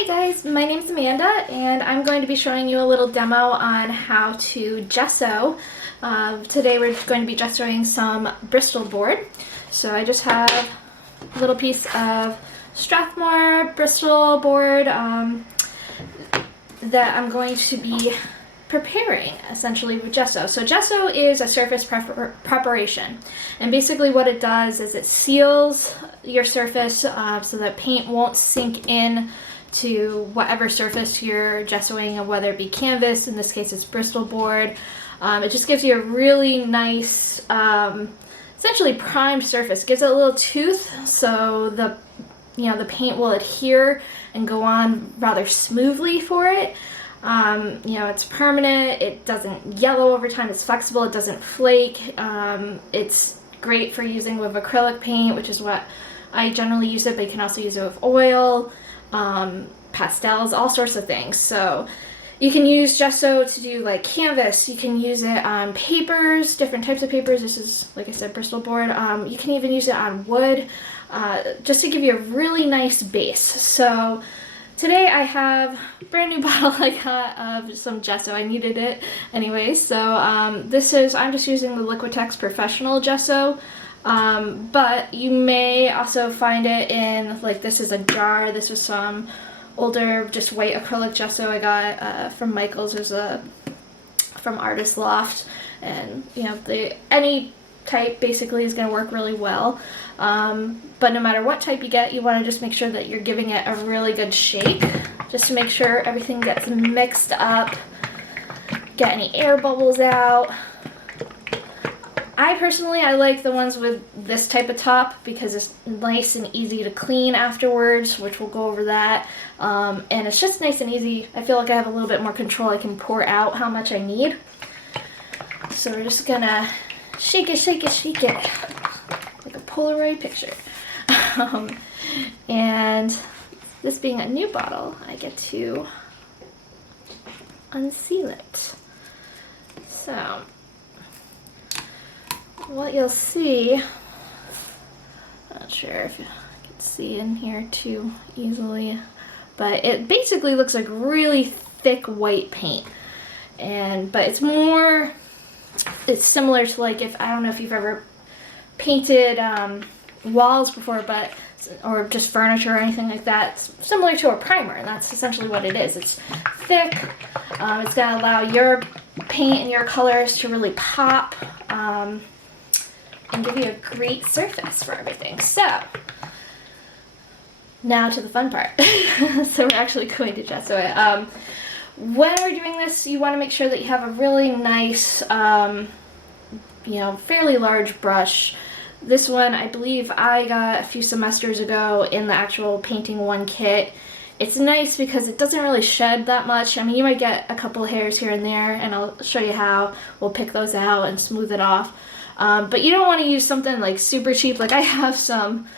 Hi guys, my name is Amanda and I'm going to be showing you a little demo on how to gesso. Today we're going to be gessoing some Bristol board. So I just have a little piece of Strathmore Bristol board that I'm going to be preparing essentially with gesso. So gesso is a surface preparation, and basically what it does is it seals your surface so that paint won't sink in to whatever surface you're gessoing, and whether it be canvas, in this case it's Bristol board. It just gives you a really nice essentially primed surface. It gives it a little tooth so the paint will adhere and go on rather smoothly for it. It's permanent, it doesn't yellow over time, it's flexible, it doesn't flake. It's great for using with acrylic paint, which is what I generally use it, but you can also use it with oil, pastels, all sorts of things. So you can use gesso to do like canvas, you can use it on papers, different types of papers. This is, like I said, Bristol board. You can even use it on wood, just to give you a really nice base. So today I have a brand new bottle I got of some gesso. I needed it anyway. So I'm just using the Liquitex Professional Gesso. But you may also find it in, like, this is a jar. This is some older just white acrylic gesso I got from Michael's. There's from Artist Loft, and any type basically is going to work really well. But no matter what type you get, you want to just make sure that you're giving it a really good shake, just to make sure everything gets mixed up, get any air bubbles out. I personally like the ones with this type of top because it's nice and easy to clean afterwards, which we'll go over that. And it's just nice and easy. I feel like I have a little bit more control. I can pour out how much I need. So we're just gonna shake it, shake it, shake it, like a Polaroid picture. And this being a new bottle, I get to unseal it. So what you'll see, not sure if you can see in here too easily, but it basically looks like really thick white paint. But it's similar to, like, I don't know if you've ever painted walls before, or just furniture or anything like that. It's similar to a primer, and that's essentially what it is. It's thick. It's going to allow your paint and your colors to really pop, and give you a great surface for everything. So now to the fun part. So we're actually going to gesso it. When we're doing this, you want to make sure that you have a really nice, fairly large brush. This one, I believe I got a few semesters ago in the actual Painting One kit. It's nice because it doesn't really shed that much. I mean, you might get a couple hairs here and there, and I'll show you how we'll pick those out and smooth it off. But you don't want to use something like super cheap. Like, I have some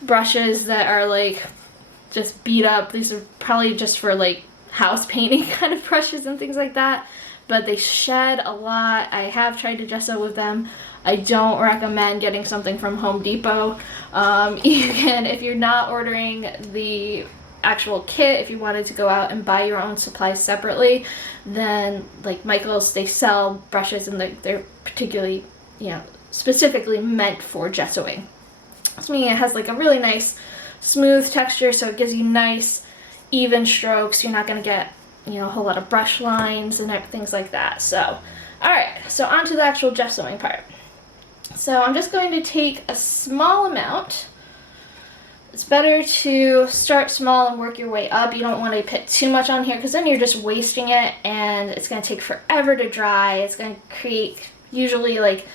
brushes that are like just beat up. These are probably just for like house painting kind of brushes and things like that, but they shed a lot. I have tried to gesso with them. I don't recommend getting something from Home Depot. You can, if you're not ordering the actual kit, if you wanted to go out and buy your own supplies separately, then like Michael's, they sell brushes, and they're particularly, specifically meant for gessoing. So meaning it has like a really nice smooth texture, so it gives you nice even strokes. You're not going to get a whole lot of brush lines and things like that. So alright, so on to the actual gessoing part. So I'm just going to take a small amount. It's better to start small and work your way up. You don't want to put too much on here because then you're just wasting it, and it's going to take forever to dry. It's going to create usually like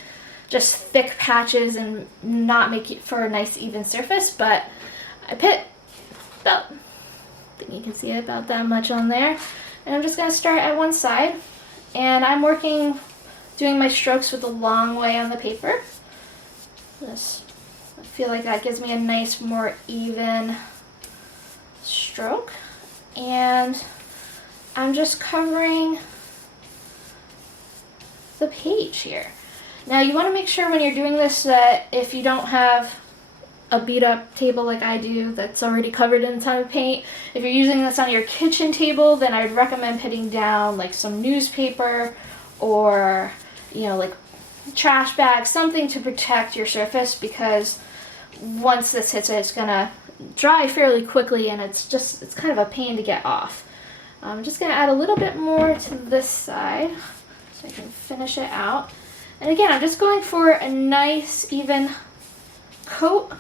just thick patches and not make it for a nice even surface. But I put about, I think you can see about that much on there. And I'm just going to start at one side, and I'm doing my strokes with the long way on the paper. I feel like that gives me a nice, more even stroke. And I'm just covering the page here. Now you want to make sure when you're doing this that if you don't have a beat up table like I do that's already covered in a ton of paint. If you're using this on your kitchen table, then I'd recommend putting down like some newspaper or, you know, like trash bag, something to protect your surface, because once this hits it, it's gonna dry fairly quickly and it's kind of a pain to get off. I'm just gonna add a little bit more to this side so I can finish it out. And again, I'm just going for a nice even coat.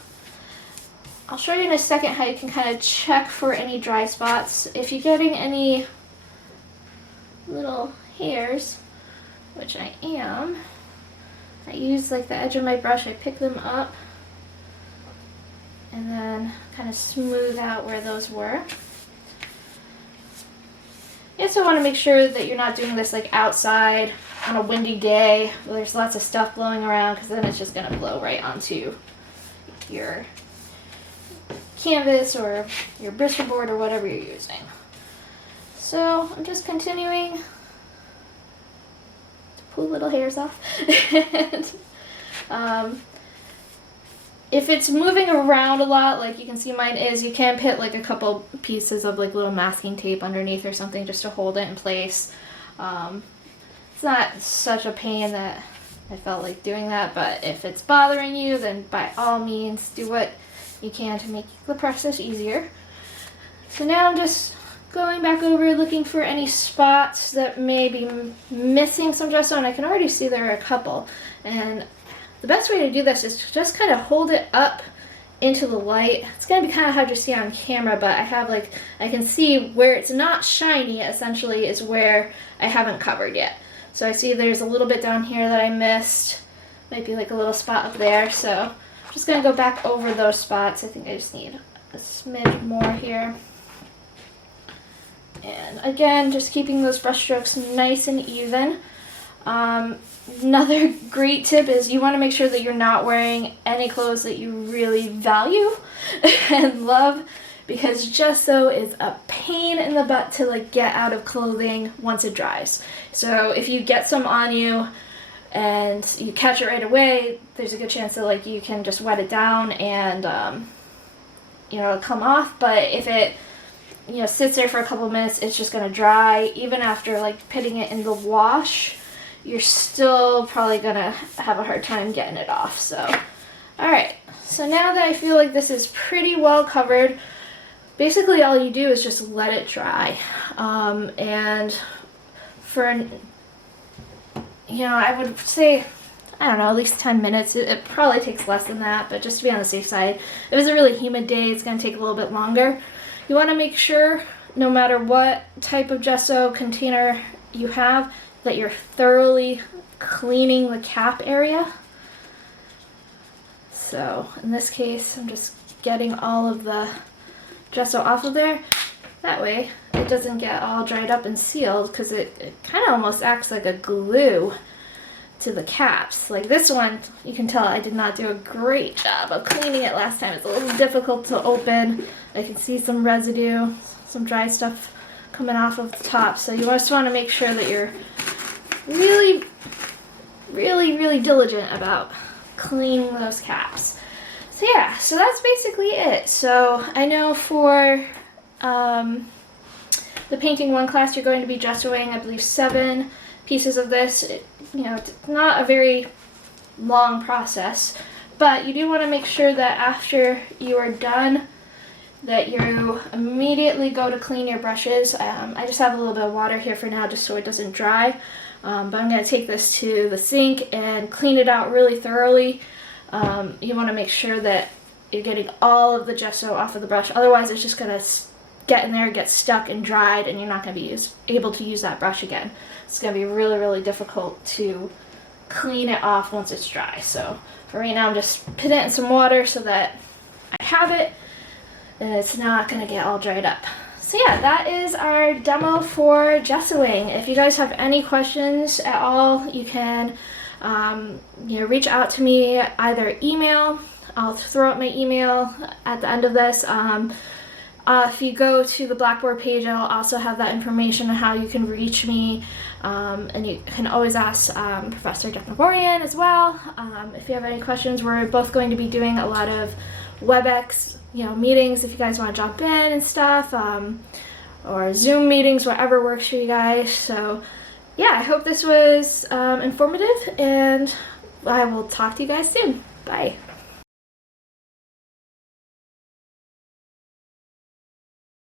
I'll show you in a second how you can kind of check for any dry spots. If you're getting any little hairs, which I am, I use like the edge of my brush, I pick them up and then kind of smooth out where those were. You also want to make sure that you're not doing this like outside on a windy day where there's lots of stuff blowing around, because then it's just going to blow right onto your canvas or your Bristol board or whatever you're using. So I'm just continuing to pull little hairs off. And, if it's moving around a lot, like you can see mine is, you can put like a couple pieces of like little masking tape underneath or something just to hold it in place. It's not such a pain that I felt like doing that, but if it's bothering you, then by all means do what you can to make the process easier. So now I'm just going back over looking for any spots that may be missing some gesso, and I can already see there are a couple. And the best way to do this is to just kind of hold it up into the light. It's going to be kind of hard to see on camera, but I have like, I can see where it's not shiny essentially is where I haven't covered yet. So I see there's a little bit down here that I missed. Might be like a little spot up there. So I'm just going to go back over those spots. I think I just need a smidge more here. And again, just keeping those brush strokes nice and even. Another great tip is you want to make sure that you're not wearing any clothes that you really value and love, because gesso is a pain in the butt to like get out of clothing once it dries. So if you get some on you and you catch it right away, there's a good chance that like you can just wet it down and you know, it'll come off. But if it, you know, sits there for a couple minutes, it's just going to dry. Even after like putting it in the wash, you're still probably gonna have a hard time getting it off. So, alright, so now that I feel like this is pretty well covered, basically all you do is just let it dry. And for, you know, I would say, I don't know, at least 10 minutes. It probably takes less than that, but just to be on the safe side, if it's a really humid day, it's gonna take a little bit longer. You wanna make sure, no matter what type of gesso container you have, that you're thoroughly cleaning the cap area. So in this case, I'm just getting all of the gesso off of there. That way it doesn't get all dried up and sealed, because it kind of almost acts like a glue to the caps. Like this one, you can tell I did not do a great job of cleaning it last time. It's a little difficult to open. I can see some residue, some dry stuff coming off of the top. So you just want to make sure that you're really diligent about cleaning those caps. So yeah, so that's basically it. So I know for the painting 1 class, you're going to be gessoing, I believe, 7 pieces of this. You know, it's not a very long process, but you do want to make sure that after you are done, that you immediately go to clean your brushes. I just have a little bit of water here for now just so it doesn't dry. But I'm going to take this to the sink and clean it out really thoroughly. You want to make sure that you're getting all of the gesso off of the brush. Otherwise, it's just going to get in there, get stuck and dried, and you're not going to be able to use that brush again. It's going to be really difficult to clean it off once it's dry. So for right now, I'm just putting it in some water so that I have it and it's not going to get all dried up. So yeah, that is our demo for gessoing. If you guys have any questions at all, you can you know, reach out to me, either email, I'll throw out my email at the end of this. If you go to the Blackboard page, I'll also have that information on how you can reach me, and you can always ask Professor Navorian as well. If you have any questions, we're both going to be doing a lot of WebEx, meetings if you guys want to jump in and stuff, or Zoom meetings, whatever works for you guys. So yeah, I hope this was informative, and I will talk to you guys soon. Bye.